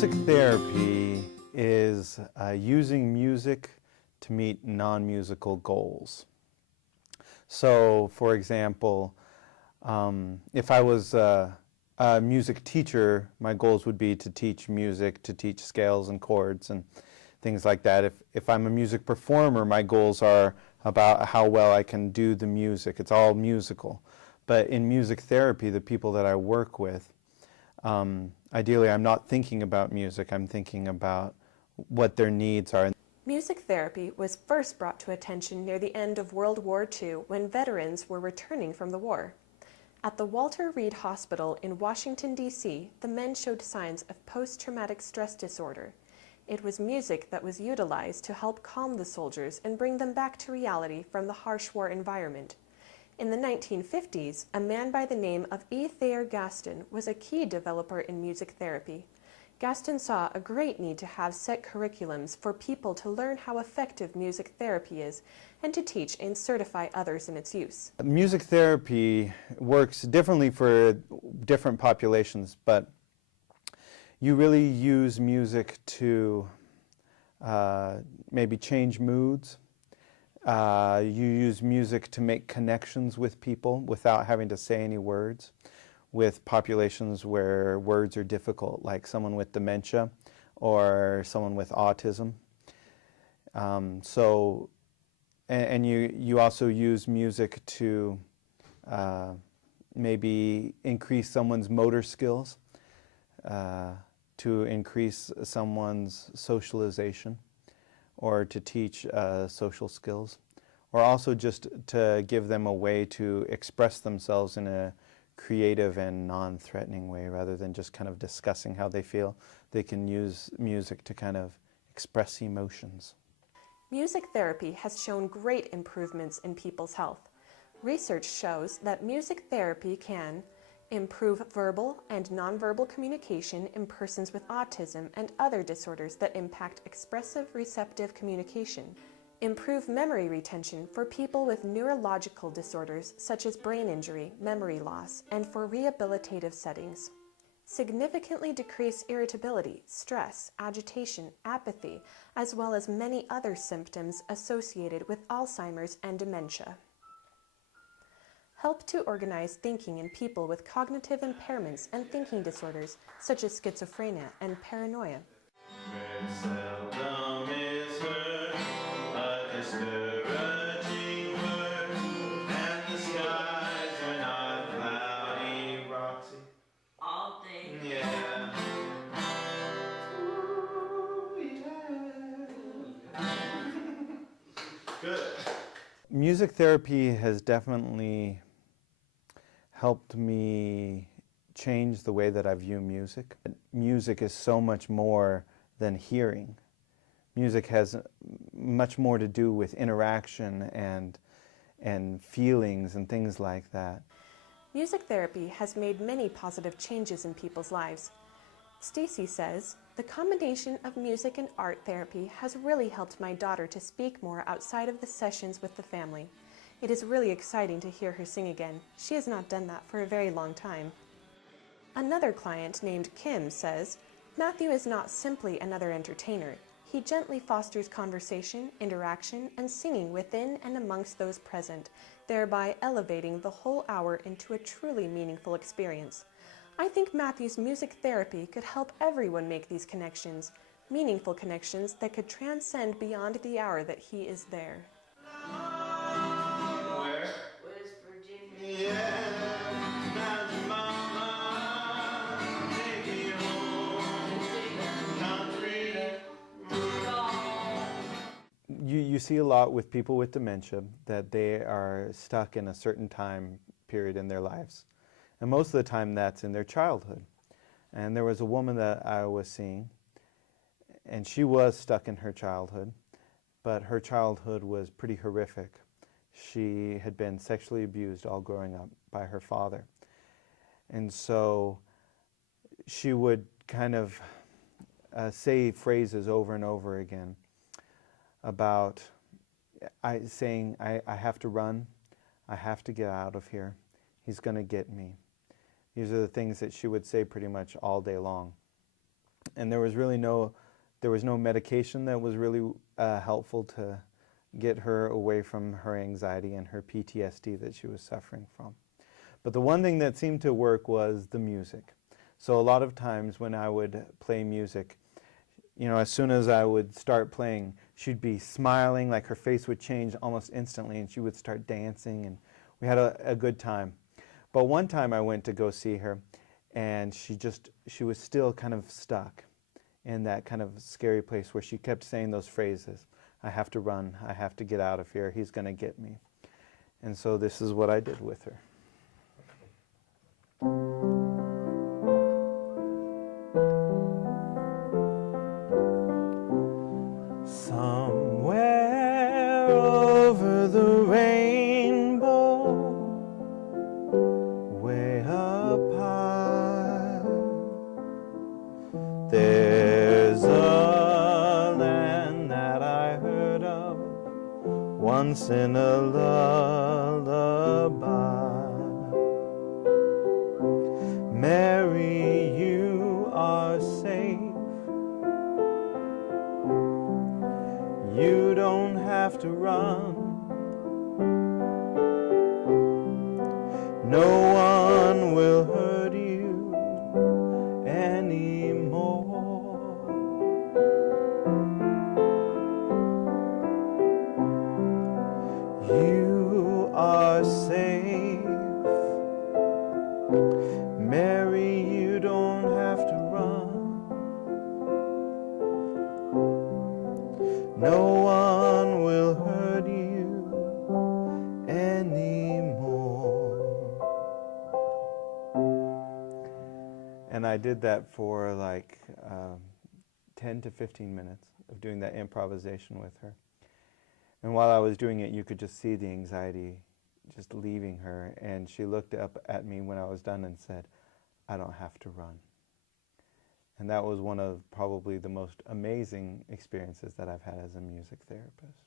Music therapy is using music to meet non-musical goals. So, for example, if I was a music teacher, my goals would be to teach music, to teach scales and chords and things like that. If I'm a music performer, my goals are about how well I can do the music. It's all musical. But in music therapy, the people that I work with, ideally I'm not thinking about music, I'm thinking about what their needs are. Music therapy was first brought to attention near the end of World War II when veterans were returning from the war. At the Walter Reed Hospital in Washington, D.C., the men showed signs of post-traumatic stress disorder. It was music that was utilized to help calm the soldiers and bring them back to reality from the harsh war environment. In the 1950s, a man by the name of E. Thayer Gaston was a key developer in music therapy. Gaston saw a great need to have set curriculums for people to learn how effective music therapy is and to teach and certify others in its use. Music therapy works differently for different populations, but you really use music to maybe change moods. You use music to make connections with people without having to say any words, with populations where words are difficult, like someone with dementia or someone with autism. And you also use music to maybe increase someone's motor skills, to increase someone's socialization, or to teach social skills, or also just to give them a way to express themselves in a creative and non-threatening way, rather than just kind of discussing how they feel. They can use music to kind of express emotions. Music therapy has shown great improvements in people's health. Research shows that music therapy can improve verbal and nonverbal communication in persons with autism and other disorders that impact expressive receptive communication, improve memory retention for people with neurological disorders such as brain injury, memory loss, and for rehabilitative settings, significantly decrease irritability, stress, agitation, apathy, as well as many other symptoms associated with Alzheimer's and dementia. Help to organize thinking in people with cognitive impairments and thinking disorders such as schizophrenia and paranoia. All day. Yeah. Good. Music therapy has definitely helped me change the way that I view music. Music is so much more than hearing. Music has much more to do with interaction and feelings and things like that. Music therapy has made many positive changes in people's lives. Stacy says, "The combination of music and art therapy has really helped my daughter to speak more outside of the sessions with the family. It is really exciting to hear her sing again. She has not done that for a very long time." Another client named Kim says, "Matthew is not simply another entertainer. He gently fosters conversation, interaction, and singing within and amongst those present, thereby elevating the whole hour into a truly meaningful experience. I think Matthew's music therapy could help everyone make these connections, meaningful connections that could transcend beyond the hour that he is there." West Virginia. You see a lot with people with dementia that they are stuck in a certain time period in their lives. And most of the time that's in their childhood. And there was a woman that I was seeing, and she was stuck in her childhood, but her childhood was pretty horrific. She had been sexually abused all growing up by her father. And so she would kind of say phrases over and over again about saying, I have to run, I have to get out of here, he's going to get me. These are the things that she would say pretty much all day long. And there was no medication that was really helpful to get her away from her anxiety and her PTSD that she was suffering from. But the one thing that seemed to work was the music. So a lot of times when I would play music, as soon as I would start playing, she'd be smiling, like her face would change almost instantly, and she would start dancing, and we had a good time. But one time I went to go see her, and she was still kind of stuck in that kind of scary place where she kept saying those phrases, I have to run, I have to get out of here, he's going to get me. And so this is what I did with her. Somewhere over the rainbow, way up high, there's a land that I heard of once in a lullaby. Mary, you are safe. You don't have to run. No one will hurt you anymore. You are safe. Mary, you don't have to run. No one will hurt you anymore. And I did that for like 10 to 15 minutes of doing that improvisation with her. And while I was doing it, you could just see the anxiety just leaving her. And she looked up at me when I was done and said, I don't have to run. And that was one of probably the most amazing experiences that I've had as a music therapist.